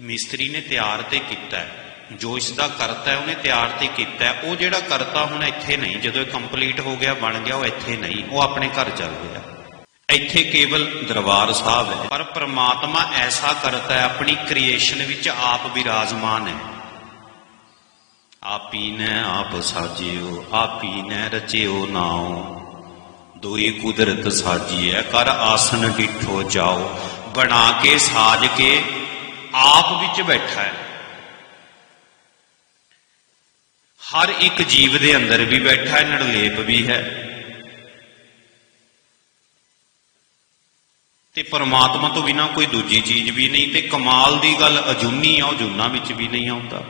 ਮਿਸਤਰੀ ਨੇ ਤਿਆਰ ਤੇ ਕੀਤਾ ਜੋ ਇਸ ਦਾ ਕਰਤਾ ਹੈ, ਉਹਨੇ ਤਿਆਰ ਤੇ ਕੀਤਾ ਉਹ ਜਿਹੜਾ ਕਰਤਾ ਹੁਣ ਇੱਥੇ ਨਹੀਂ, ਜਦੋਂ ਇਹ ਕੰਪਲੀਟ ਹੋ ਗਿਆ, ਬਣ ਗਿਆ, ਉਹ ਇੱਥੇ ਨਹੀਂ। ਉਹ ਆਪਣੇ ਘਰ ਚੱਲ ਗਿਆ। ਇੱਥੇ ਕੇਵਲ ਦਰਬਾਰ ਸਾਹਿਬ ਹੈ। ਪਰ ਪ੍ਰਮਾਤਮਾ ਐਸਾ ਕਰਤਾ ਹੈ, ਆਪਣੀ ਕ੍ਰੀਏਸ਼ਨ ਵਿੱਚ ਆਪ ਵਿਰਾਜਮਾਨ ਹੈ। ਆਪੀ ਨੇ ਆਪ ਸਾਜਿਓ, ਆਪੀ ਨੇ ਰਚਿਓ ਨਾਉ। ਦੋਈ ਕੁਦਰਤ ਸਾਜੀ ਹੈ ਕਰ ਆਸਨ ਡਿਠੋ ਜਾਓ ਬਣਾ ਕੇ, ਸਾਜ ਕੇ ਆਪ ਵਿੱਚ ਬੈਠਾ ਹੈ। ਹਰ ਇੱਕ ਜੀਵ ਦੇ ਅੰਦਰ ਵੀ ਬੈਠਾ ਹੈ, ਨੜਲੇਪ ਵੀ ਹੈ। ਤੇ ਪਰਮਾਤਮਾ ਤੋਂ ਬਿਨਾ ਕੋਈ ਦੂਜੀ ਚੀਜ਼ ਵੀ ਨਹੀਂ ਤੇ ਕਮਾਲ ਦੀ ਗੱਲ ਅਜੂਨੀ ਆ, ਉਹ ਜੁਨਾ ਵਿੱਚ ਵੀ ਨਹੀਂ ਆਉਂਦਾ।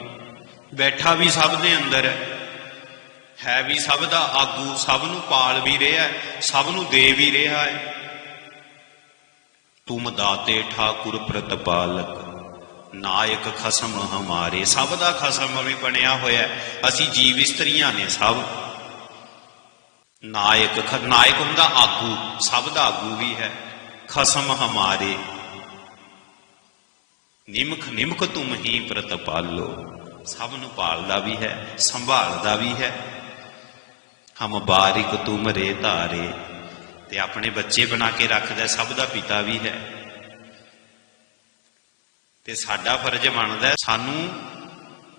ਬੈਠਾ ਵੀ ਸਭ ਦੇ ਅੰਦਰ ਹੈ ਹੈ ਵੀ ਸਭ ਦਾ ਆਗੂ, ਸਭ ਨੂੰ ਪਾਲ ਵੀ ਰਿਹਾ ਹੈ, ਸਭ ਨੂੰ ਦੇ ਵੀ ਰਿਹਾ ਹੈ। ਤੁਮ ਦਾਤੇ ਠਾਕੁਰ ਪ੍ਰਤਪਾਲਕ। ਨਾਇਕ ਖਸਮ ਹਮਾਰੇ, ਸਭ ਦਾ ਖਸਮ ਵੀ ਬਣਿਆ ਹੋਇਆ ਅਸੀਂ ਜੀਵ ਇਸਤਰੀਆਂ ਨੇ ਸਭ। ਨਾਇਕ ਨਾਇਕ ਹੁੰਦਾ ਆਗੂ, ਸਭ ਦਾ ਆਗੂ ਵੀ ਹੈ। ਖਸਮ ਹਮਾਰੇ। ਨਿਮਖ ਨਿਮਖ ਤੁਮ ਹੀ ਪ੍ਰਤਪਾਲੋ ਸਭ ਨੂੰ ਪਾਲਦਾ ਵੀ ਹੈ, ਸੰਭਾਲਦਾ ਵੀ ਹੈ। ਹਮ ਬਾਰਿਕ ਤੁਮਰੇ ਧਾਰੇ। ਤੇ ਆਪਣੇ ਬੱਚੇ ਬਣਾ ਕੇ ਰੱਖਦਾ ਸਭ ਦਾ ਪਿਤਾ ਵੀ ਹੈ। ਤੇ ਸਾਡਾ ਫਰਜ਼ ਬਣਦਾ ਸਾਨੂੰ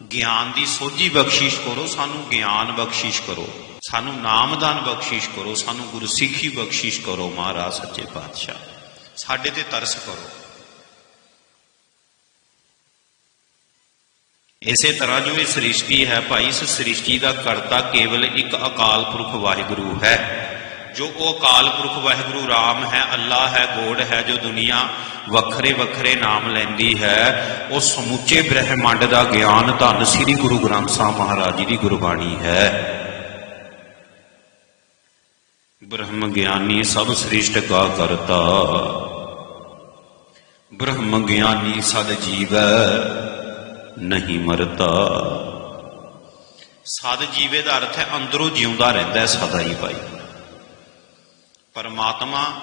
ਗਿਆਨ ਦੀ ਸੋਝੀ ਬਖਸ਼ਿਸ਼ ਕਰੋ, ਸਾਨੂੰ ਗਿਆਨ ਬਖਸ਼ਿਸ਼ ਕਰੋ, ਸਾਨੂੰ ਨਾਮਦਾਨ ਬਖਸ਼ਿਸ਼ ਕਰੋ, ਸਾਨੂੰ ਗੁਰਸਿੱਖੀ ਬਖਸ਼ਿਸ਼ ਕਰੋ ਮਹਾਰਾਜ ਸੱਚੇ ਪਾਤਸ਼ਾਹ। ਸਾਡੇ ਤੇ ਤਰਸ ਕਰੋ। ਇਸੇ ਤਰ੍ਹਾਂ ਜੋ ਇਹ ਸ੍ਰਿਸ਼ਟੀ ਹੈ ਭਾਈ, ਇਸ ਸ੍ਰਿਸ਼ਟੀ ਦਾ ਕਰਤਾ ਕੇਵਲ ਇੱਕ ਅਕਾਲ ਪੁਰਖ ਵਾਹਿਗੁਰੂ ਹੈ। ਜੋ ਉਹ ਅਕਾਲ ਪੁਰਖ ਵਾਹਿਗੁਰੂ ਰਾਮ ਹੈ, ਅੱਲਾ ਹੈ, ਗੋੜ ਹੈ, ਜੋ ਦੁਨੀਆ ਵੱਖਰੇ ਵੱਖਰੇ ਨਾਮ ਲੈਂਦੀ ਹੈ, ਉਹ ਸਮੁੱਚੇ ਬ੍ਰਹਿਮੰਡ ਦਾ ਗਿਆਨ ਧੰਨ ਸ੍ਰੀ ਗੁਰੂ ਗ੍ਰੰਥ ਸਾਹਿਬ ਮਹਾਰਾਜ ਜੀ ਦੀ ਗੁਰਬਾਣੀ ਹੈ। ਬ੍ਰਹਮ ਗਿਆਨੀ ਸਭ ਸ੍ਰਿਸ਼ਟ ਕਾ ਕਰਤਾ। ਬ੍ਰਹਮ ਗਿਆਨੀ ਸਦ ਜੀਵ ਨਹੀਂ ਮਰਤਾ। ਸਦ ਜੀਵੇ ਦਾ ਅਰਥ ਹੈ ਅੰਦਰੋਂ ਜਿਉਂਦਾ ਰਹਿੰਦਾ ਹੈ ਸਦਾ ਹੀ ਭਾਈ। ਪਰਮਾਤਮਾ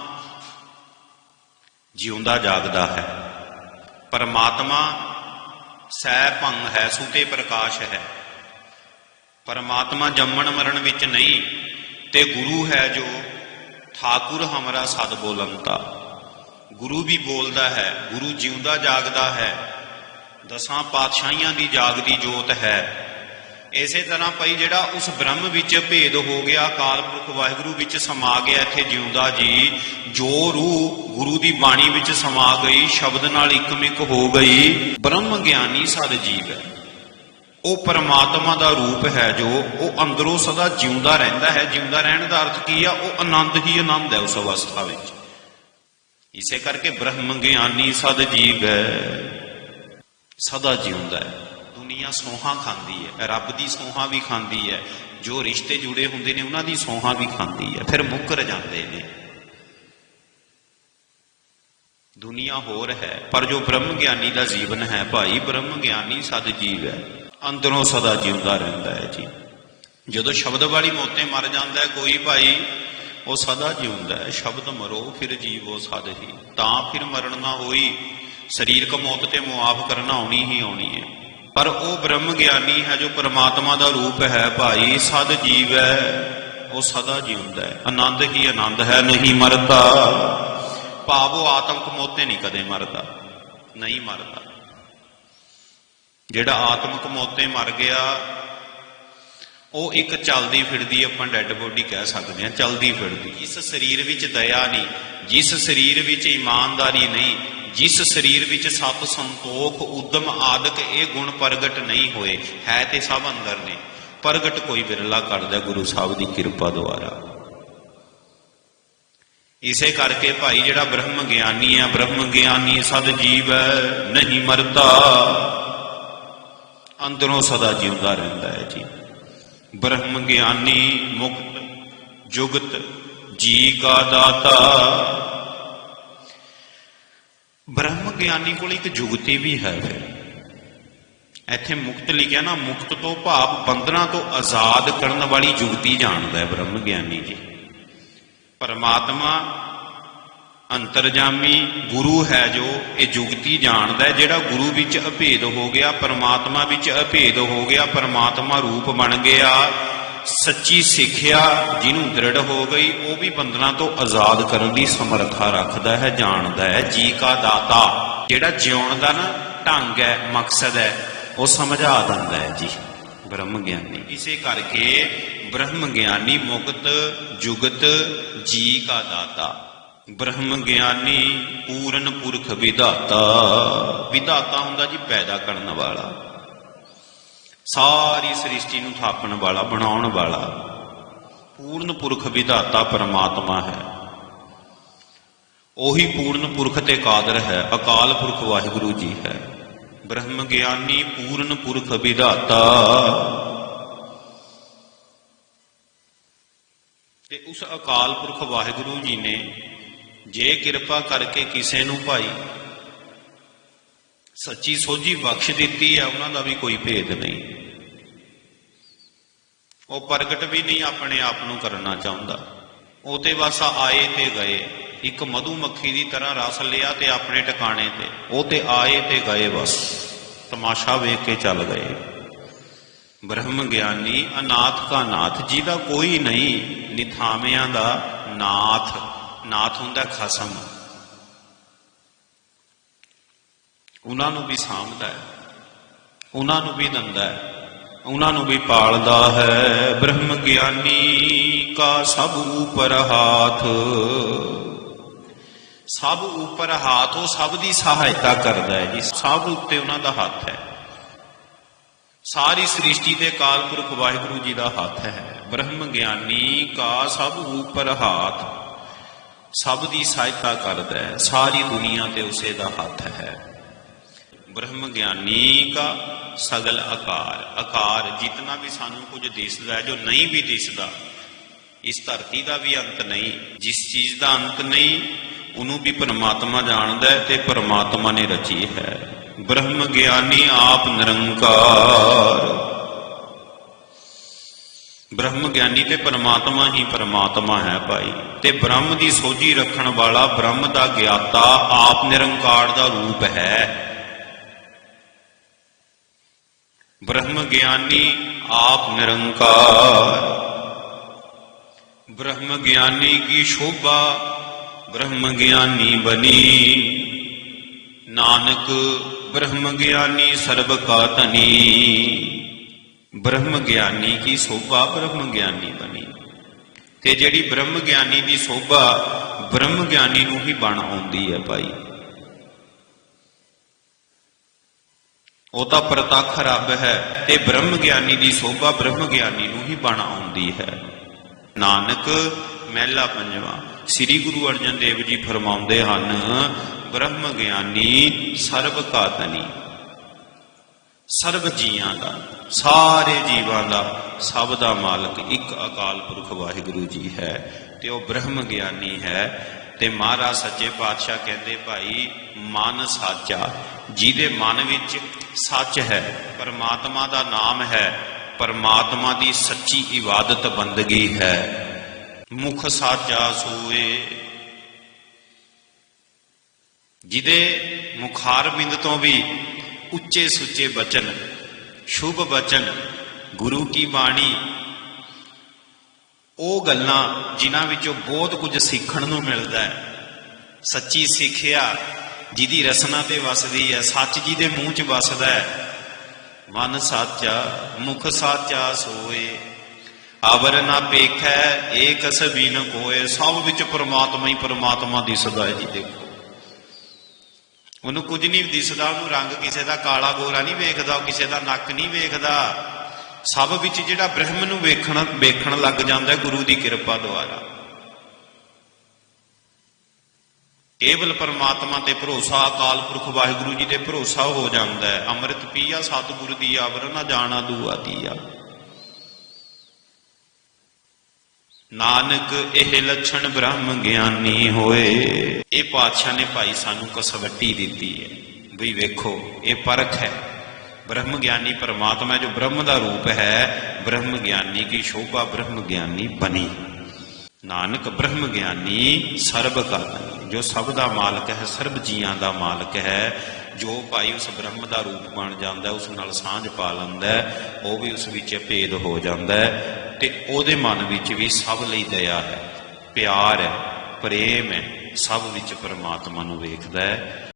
ਜਿਉਂਦਾ ਜਾਗਦਾ ਹੈ। ਪਰਮਾਤਮਾ ਸਹਿ ਭੰਗ ਹੈ, ਸੂਤੇ ਪ੍ਰਕਾਸ਼ ਹੈ। ਪਰਮਾਤਮਾ ਜੰਮਣ ਮਰਨ ਵਿੱਚ ਨਹੀਂ, ਤੇ ਗੁਰੂ ਹੈ ਜੋ ਠਾਕੁਰ ਹਮਰਾ ਸਦ ਬੋਲੰਤਾ। ਗੁਰੂ ਵੀ ਬੋਲਦਾ ਹੈ, ਗੁਰੂ ਜਿਉਂਦਾ ਜਾਗਦਾ ਹੈ। ਦਸਾਂ ਪਾਤਸ਼ਾਹੀਆਂ ਦੀ ਜਾਗਦੀ ਜੋਤ ਹੈ। ਇਸੇ ਤਰ੍ਹਾਂ ਭਾਈ ਜਿਹੜਾ ਉਸ ਬ੍ਰਹਮ ਵਿੱਚ ਭੇਦ ਹੋ ਗਿਆ, ਅਕਾਲ ਪੁਰਖ ਵਾਹਿਗੁਰੂ ਵਿੱਚ ਸਮਾ ਗਿਆ, ਇੱਥੇ ਜਿਉਂਦਾ ਜੀ, ਜੋ ਰੂਹ ਗੁਰੂ ਦੀ ਬਾਣੀ ਵਿੱਚ ਸਮਾ ਗਈ, ਸ਼ਬਦ ਨਾਲ ਇੱਕਮਿਕ ਹੋ ਗਈ, ਬ੍ਰਹਮ ਗਿਆਨੀ ਸਦ ਜੀਵ ਹੈ। ਉਹ ਪਰਮਾਤਮਾ ਦਾ ਰੂਪ ਹੈ ਜੋ, ਉਹ ਅੰਦਰੋਂ ਸਦਾ ਜਿਉਂਦਾ ਰਹਿੰਦਾ ਹੈ। ਜਿਉਂਦਾ ਰਹਿਣ ਦਾ ਅਰਥ ਕੀ ਆ? ਉਹ ਆਨੰਦ ਹੀ ਆਨੰਦ ਹੈ ਉਸ ਅਵਸਥਾ ਵਿੱਚ। ਇਸੇ ਕਰਕੇ ਬ੍ਰਹਮ ਗਿਆਨੀ ਸਦ ਜੀਵ ਹੈ, ਸਦਾ ਜਿਉਂਦਾ ਹੈ। ਦੁਨੀਆ ਸੋਹਾਂ ਖਾਂਦੀ ਹੈ, ਰੱਬ ਦੀ ਸੋਹਾਂ ਵੀ ਖਾਂਦੀ ਹੈ, ਜੋ ਰਿਸ਼ਤੇ ਜੁੜੇ ਹੁੰਦੇ ਨੇ, ਉਹਨਾਂ ਦੀ ਸੋਹਾਂ ਵੀ ਖਾਂਦੀ ਹੈ, ਫਿਰ ਮੁੱਕਰ ਜਾਂਦੇ ਨੇ। ਦੁਨੀਆ ਹੋਰ ਹੈ, ਪਰ ਜੋ ਬ੍ਰਹਮ ਗਿਆਨੀ ਦਾ ਜੀਵਨ ਹੈ, ਭਾਈ ਬ੍ਰਹਮ ਗਿਆਨੀ ਸਦ ਜੀਵ ਹੈ, ਅੰਦਰੋਂ ਸਦਾ ਜਿਉਂਦਾ ਰਹਿੰਦਾ ਹੈ ਜੀ। ਜਦੋਂ ਸ਼ਬਦ ਵਾਲੀ ਮੌਤੇ ਮਰ ਜਾਂਦਾ ਹੈ, ਕੋਈ ਭਾਈ ਉਹ ਸਦਾ ਜਿਉਂਦਾ ਹੈ, ਸ਼ਬਦ ਮਰੋ ਫਿਰ ਜੀਵੋ ਸਦ ਹੀ, ਤਾਂ ਫਿਰ ਮਰਨ ਨਾ ਹੋਈ, ਸਰੀਰਕ ਮੌਤ ਤੇ ਮੁਆਫ ਕਰਨਾ ਆਉਣੀ ਹੀ ਆਉਣੀ ਹੈ। ਪਰ ਉਹ ਬ੍ਰਹਮ ਗਿਆਨੀ ਹੈ ਜੋ ਪ੍ਰਮਾਤਮਾ ਦਾ ਰੂਪ ਹੈ ਭਾਈ, ਸਦ ਜੀਵ ਹੈ ਉਹ ਸਦਾ ਜਿਉਂਦਾ ਹੈ। ਆਨੰਦ ਹੀ ਆਨੰਦ ਹੈ, ਨਹੀਂ ਮਰਦਾ। ਭਾਵ ਉਹ ਆਤਮਕ ਮੋਤੇ ਨਹੀਂ ਕਦੇ ਮਰਦਾ, ਨਹੀਂ ਮਰਦਾ। ਜਿਹੜਾ ਆਤਮਕ ਮੋਤੇ ਮਰ ਗਿਆ, ਉਹ ਇੱਕ ਚਲਦੀ ਫਿਰਦੀ ਆਪਾਂ ਡੈੱਡ ਬੋਡੀ ਕਹਿ ਸਕਦੇ ਹਾਂ, ਚਲਦੀ ਫਿਰਦੀ। ਇਸ ਸਰੀਰ ਵਿੱਚ ਦਇਆ ਨਹੀਂ, ਜਿਸ ਸਰੀਰ ਵਿੱਚ ਇਮਾਨਦਾਰੀ ਨਹੀਂ ਜਿਸ ਸਰੀਰ ਵਿੱਚ ਸਤ ਸੰਤੋਖ, ਉਦਮ ਆਦਿਕ ਇਹ ਗੁਣ ਪ੍ਰਗਟ ਨਹੀਂ ਹੋਏ, ਹੈ ਤੇ ਸਭ ਅੰਦਰ ਨੇ। ਪ੍ਰਗਟ ਕੋਈ ਵਿਰਲਾ ਕਰਦਾ ਗੁਰੂ ਸਾਹਿਬ ਦੀ ਕਿਰਪਾ ਦੁਆਰਾ। ਇਸੇ ਕਰਕੇ ਭਾਈ ਜਿਹੜਾ ਬ੍ਰਹਮ ਗਿਆਨੀ ਹੈ ਬ੍ਰਹਮ ਗਿਆਨੀ ਸਦ ਜੀਵ ਨਹੀਂ ਮਰਦਾ। ਅੰਦਰੋਂ ਸਦਾ ਜਿਉਂਦਾ ਰਹਿੰਦਾ ਹੈ ਜੀ। ਬ੍ਰਹਮ ਗਿਆਨੀ ਮੁਕਤ ਜੁਗਤ ਜੀ ਕਾ ਦਾਤਾ। ਬ੍ਰਹਮ ਗਿਆਨੀ ਕੋਲ ਇੱਕ ਜੁਗਤੀ ਵੀ ਹੈ। ਫਿਰ ਇੱਥੇ ਮੁਕਤ ਲਿਖਿਆ ਨਾ, ਮੁਕਤ ਤੋਂ ਭਾਵ ਬੰਧਨਾਂ ਤੋਂ ਆਜ਼ਾਦ ਕਰਨ ਵਾਲੀ ਜੁਗਤੀ ਜਾਣਦਾ ਹੈ ਬ੍ਰਹਮ ਗਿਆਨੀ ਜੀ। ਪਰਮਾਤਮਾ ਅੰਤਰਜਾਮੀ ਗੁਰੂ ਹੈ ਜੋ ਇਹ ਜੁਗਤੀ ਜਾਣਦਾ ਜਿਹੜਾ ਗੁਰੂ ਵਿੱਚ ਅਭੇਦ ਹੋ ਗਿਆ, ਪਰਮਾਤਮਾ ਵਿੱਚ ਅਭੇਦ ਹੋ ਗਿਆ, ਪਰਮਾਤਮਾ ਰੂਪ ਬਣ ਗਿਆ। ਸੱਚੀ ਸਿੱਖਿਆ ਜਿਹਨੂੰ ਦ੍ਰਿੜ ਹੋ ਗਈ, ਉਹ ਵੀ ਬੰਧਨਾਂ ਤੋਂ ਆਜ਼ਾਦ ਕਰਨ ਦੀ ਸਮਰੱਥਾ ਰੱਖਦਾ ਹੈ, ਜਾਣਦਾ ਹੈ, ਜੀ ਕਾ ਦਾਤਾ। ਜਿਹੜਾ ਜਿਉਣ ਦਾ ਨਾ ਢੰਗ ਹੈ, ਮਕਸਦ ਹੈ, ਉਹ ਸਮਝਾ ਦਿੰਦਾ ਹੈ ਜੀ, ਬ੍ਰਹਮ ਗਿਆਨੀ। ਇਸੇ ਕਰਕੇ ਬ੍ਰਹਮ ਗਿਆਨੀ ਮੁਕਤ, ਜੁਗਤ, ਜੀ ਕਾ ਦਾਤਾ। ਬ੍ਰਹਮ ਗਿਆਨੀ ਪੂਰਨ ਪੁਰਖ ਵਿਧਾਤਾ। ਵਿਧਾਤਾ ਹੁੰਦਾ ਜੀ ਪੈਦਾ ਕਰਨ ਵਾਲਾ। ਸਾਰੀ ਸ੍ਰਿਸ਼ਟੀ ਨੂੰ ਥਾਪਣ ਵਾਲਾ, ਬਣਾਉਣ ਵਾਲਾ ਪੂਰਨ ਪੁਰਖ ਵਿਧਾਤਾ ਪਰਮਾਤਮਾ ਹੈ। ਉਹੀ ਪੂਰਨ ਪੁਰਖ ਤੇ ਕਾਦਰ ਹੈ, ਅਕਾਲ ਪੁਰਖ ਵਾਹਿਗੁਰੂ ਜੀ ਹੈ। ਬ੍ਰਹਮ ਗਿਆਨੀ, ਪੂਰਨ ਪੁਰਖ ਵਿਧਾਤਾ। ਤੇ ਉਸ ਅਕਾਲ ਪੁਰਖ ਵਾਹਿਗੁਰੂ ਜੀ ਨੇ ਜੇ ਕਿਰਪਾ ਕਰਕੇ ਕਿਸੇ ਨੂੰ ਭਾਈ ਸੱਚੀ ਸੋਝੀ ਬਖਸ਼ ਦਿੱਤੀ ਹੈ ਉਹਨਾਂ ਦਾ ਵੀ ਕੋਈ ਭੇਦ ਨਹੀਂ। ਉਹ ਪ੍ਰਗਟ ਵੀ ਨਹੀਂ ਆਪਣੇ ਆਪ ਨੂੰ ਕਰਨਾ ਚਾਹੁੰਦਾ। ਉਹ ਤੇ ਬਸ ਆਏ ਤੇ ਗਏ। ਇੱਕ ਮਧੂ ਮੱਖੀ ਦੀ ਤਰ੍ਹਾਂ ਰਸ ਲਿਆ ਤੇ ਆਪਣੇ ਟਿਕਾਣੇ ਤੇ। ਉਹ ਤੇ ਆਏ ਤੇ ਗਏ ਬਸ। ਤਮਾਸ਼ਾ ਵੇਖ ਕੇ ਚੱਲ ਗਏ। ਬ੍ਰਹਮ ਗਿਆਨੀ, ਅਨਾਥ ਕਾ ਨਾਥ, ਜਿਹਦਾ ਕੋਈ ਨਹੀਂ ਨਿਥਾਵਿਆਂ ਦਾ ਨਾਥ। ਨਾਥ ਹੁੰਦਾ ਖਸਮ। ਉਹਨਾਂ ਨੂੰ ਵੀ ਸਾਂਭਦਾ ਹੈ। ਉਹਨਾਂ ਨੂੰ ਵੀ ਦਿੰਦਾ ਹੈ। ਉਹਨਾਂ ਨੂੰ ਵੀ ਪਾਲਦਾ ਹੈ। ਬ੍ਰਹਮ ਗਿਆਨੀ ਕਾ ਸਭ ਉਪਰ ਹਾਥ। ਸਭ ਉਪਰ ਹਾਥ, ਉਹ ਸਭ ਦੀ ਸਹਾਇਤਾ ਕਰਦਾ ਹੈ ਜੀ। ਸਭ ਉੱਤੇ ਉਹਨਾਂ ਦਾ ਹੱਥ ਹੈ। ਸਾਰੀ ਸ੍ਰਿਸ਼ਟੀ ਦੇ ਕਾਲਪੁਰਖ ਵਾਹਿਗੁਰੂ ਜੀ ਦਾ ਹੱਥ ਹੈ। ਬ੍ਰਹਮ ਗਿਆਨੀ ਕਾ ਸਭ ਉਪਰ ਹਾਥ। ਸਭ ਦੀ ਸਹਾਇਤਾ ਕਰਦਾ ਹੈ। ਸਾਰੀ ਦੁਨੀਆ ਤੇ ਉਸੇ ਦਾ ਹੱਥ ਹੈ। ਬ੍ਰਹਮ ਗਿਆਨੀ ਕਾ ਸਗਲ ਆਕਾਰ ਆਕਾਰ ਜਿਤਨਾ ਵੀ ਸਾਨੂੰ ਕੁਝ ਦਿਸਦਾ ਹੈ, ਜੋ ਨਹੀਂ ਵੀ ਦਿਸਦਾ, ਇਸ ਧਰਤੀ ਦਾ ਵੀ ਅੰਤ ਨਹੀਂ, ਜਿਸ ਚੀਜ਼ ਦਾ ਅੰਤ ਨਹੀਂ, ਉਹਨੂੰ ਵੀ ਪਰਮਾਤਮਾ ਜਾਣਦਾ ਹੈ ਤੇ ਪਰਮਾਤਮਾ ਨੇ ਰਚੀ ਹੈ। ਬ੍ਰਹਮ ਗਿਆਨੀ ਆਪ ਨਿਰੰਕਾਰ। ਬ੍ਰਹਮ ਗਿਆਨੀ ਤੇ ਪਰਮਾਤਮਾ ਹੀ ਪਰਮਾਤਮਾ ਹੈ ਭਾਈ। ਤੇ ਬ੍ਰਹਮ ਦੀ ਸੋਝੀ ਰੱਖਣ ਵਾਲਾ ਬ੍ਰਹਮ ਦਾ ਗਿਆਤਾ ਆਪ ਨਿਰੰਕਾਰ ਦਾ ਰੂਪ ਹੈ। ਬ੍ਰਹਮ ਗਿਆਨੀ ਆਪ ਨਿਰੰਕਾਰ। ਬ੍ਰਹਮ ਗਿਆਨੀ ਕੀ ਸ਼ੋਭਾ ਬ੍ਰਹਮ ਗਿਆਨੀ ਬਨੀ ਨਾਨਕ ਬ੍ਰਹਮ ਗਿਆਨੀ ਸਰਬ ਕਾ ਧਨੀ। ਬ੍ਰਹਮ ਗਿਆਨੀ ਕੀ ਸੋਭਾ ਬ੍ਰਹਮ ਗਿਆਨੀ ਬਣੀ। ਤੇ ਜਿਹੜੀ ਬ੍ਰਹਮ ਗਿਆਨੀ ਦੀ ਸੋਭਾ ਬ੍ਰਹਮ ਗਿਆਨੀ ਨੂੰ ਹੀ ਬਣ ਆਉਂਦੀ ਹੈ ਭਾਈ। ਉਹ ਤਾਂ ਪ੍ਰਤੱਖ ਰੱਬ ਹੈ ਤੇ ਬ੍ਰਹਮ ਗਿਆਨੀ ਦੀ ਸੋਭਾ ਬ੍ਰਹਮ ਗਿਆਨੀ ਨੂੰ ਹੀ ਬਣ ਆਉਂਦੀ ਹੈ। ਨਾਨਕ ਮਹਿਲਾ ਪੰਜਵਾਂ, ਸ੍ਰੀ ਗੁਰੂ ਅਰਜਨ ਦੇਵ ਜੀ ਫਰਮਾਉਂਦੇ ਹਨ ਬ੍ਰਹਮ ਗਿਆਨੀ ਸਰਬ ਕਾ ਸਰਬ ਜੀਆਂ ਦਾ, ਸਾਰੇ ਜੀਵਾਂ ਦਾ, ਸਭ ਦਾ ਮਾਲਕ ਇੱਕ ਅਕਾਲ ਪੁਰਖ ਵਾਹਿਗੁਰੂ ਜੀ ਹੈ। ਤੇ ਉਹ ਬ੍ਰਹਮ ਗਿਆਨੀ ਹੈ ਤੇ ਮਹਾਰਾਜ ਸੱਚੇ ਪਾਤਸ਼ਾਹ ਕਹਿੰਦੇ ਭਾਈ, ਮਨ ਸਾਚਾ, ਜਿਹਦੇ ਮਨ ਵਿੱਚ ਸੱਚ ਹੈ, ਪਰਮਾਤਮਾ ਦਾ ਨਾਮ ਹੈ, ਪਰਮਾਤਮਾ ਦੀ ਸੱਚੀ ਇਬਾਦਤ ਬੰਦਗੀ ਹੈ। ਮੁਖ ਸਾਚਾ ਸੋਏ। ਜਿਹਦੇ ਮੁਖਾਰ ਬਿੰਦ ਤੋਂ ਵੀ ਉੱਚੇ ਸੁੱਚੇ ਬਚਨ, ਸ਼ੁਭ ਬਚਨ, ਗੁਰੂ ਕੀ ਬਾਣੀ, ਉਹ ਗੱਲਾਂ ਜਿਨ੍ਹਾਂ ਵਿੱਚੋਂ ਬਹੁਤ ਕੁਝ ਸਿੱਖਣ ਨੂੰ ਮਿਲਦਾ ਹੈ। ਸੱਚੀ ਸਿੱਖਿਆ ਜਿਹਦੀ ਰਸਨਾ ਤੇ ਵਸਦੀ ਹੈ, ਸੱਚ ਜੀ ਦੇ ਮੂੰਹ 'ਚ ਵਸਦਾ ਹੈ, ਮਨ ਸਾਚਾ, ਮੁਖ ਸਾਚਾ ਸੋਏ। ਆਵਰ ਨਾ ਪੇਖੈ ਏਕ ਸਬੀ ਨ ਕੋਏ। ਸਭ ਵਿੱਚ ਪਰਮਾਤਮਾ ਹੀ ਪਰਮਾਤਮਾ ਦਿਸਦਾ ਹੈ ਜੀ, ਦੇਖੋ। ਉਹਨੂੰ ਕੁਝ ਨਹੀਂ ਦਿਸਦਾ, ਉਹਨੂੰ ਰੰਗ ਕਿਸੇ ਦਾ ਕਾਲਾ ਗੋਰਾ ਨਹੀਂ ਵੇਖਦਾ ਕਿਸੇ ਦਾ ਨੱਕ ਨਹੀਂ ਵੇਖਦਾ। ਸਭ ਵਿੱਚ ਜਿਹੜਾ ਬ੍ਰਹਮ ਨੂੰ ਵੇਖਣ ਵੇਖਣ ਲੱਗ ਜਾਂਦਾ ਗੁਰੂ ਦੀ ਕਿਰਪਾ ਦੁਆਰਾ। ਕੇਵਲ ਪਰਮਾਤਮਾ ਤੇ ਭਰੋਸਾ, ਅਕਾਲ ਪੁਰਖ ਵਾਹਿਗੁਰੂ ਜੀ ਤੇ ਭਰੋਸਾ ਹੋ ਜਾਂਦਾ ਹੈ। ਅੰਮ੍ਰਿਤ ਪੀਆ, ਸਤਿਗੁਰ ਦੀ ਆਵਰ, ਨਾ ਜਾਣਾ ਦੂਆ ਦੀਆ। ਨਾਨਕ, ਇਹ ਲੱਛਣ ਬ੍ਰਹਮ ਗਿਆਨੀ ਹੋਏ। ਇਹ ਪਾਤਸ਼ਾਹ ਨੇ ਭਾਈ ਸਾਨੂੰ ਕਸਵੱਟੀ ਦਿੱਤੀ ਹੈ। ਵੀ ਵੇਖੋ, ਇਹ ਪਰਖ ਹੈ। ਬ੍ਰਹਮ ਗਿਆਨੀ ਪਰਮਾਤਮਾ ਜੋ ਬ੍ਰਹਮ ਦਾ ਰੂਪ ਹੈ। ਬ੍ਰਹਮ ਗਿਆਨੀ ਕੀ ਸ਼ੋਭਾ, ਬ੍ਰਹਮ ਗਿਆਨੀ ਬਣੀ। ਨਾਨਕ, ਬ੍ਰਹਮ ਗਿਆਨੀ ਸਰਬ ਕਾ ਜੋ ਸਭ ਦਾ ਮਾਲਕ ਹੈ, ਸਰਬ ਜੀਆਂ ਦਾ ਮਾਲਕ ਹੈ, ਜੋ ਭਾਈ ਉਸ ਬ੍ਰਹਮ ਦਾ ਰੂਪ ਬਣ ਜਾਂਦਾ ਉਸ ਨਾਲ ਸਾਂਝ ਪਾ ਲੈਂਦਾ ਉਹ ਵੀ ਉਸ ਵਿੱਚ ਭੇਦ ਹੋ ਜਾਂਦਾ ਹੈ ਤੇ ਉਹਦੇ ਮਨ ਵਿੱਚ ਵੀ ਸਭ ਲਈ ਦਇਆ ਹੈ, ਪਿਆਰ ਹੈ, ਪ੍ਰੇਮ ਹੈ, ਸਭ ਵਿੱਚ ਪਰਮਾਤਮਾ ਨੂੰ ਵੇਖਦਾ ਹੈ।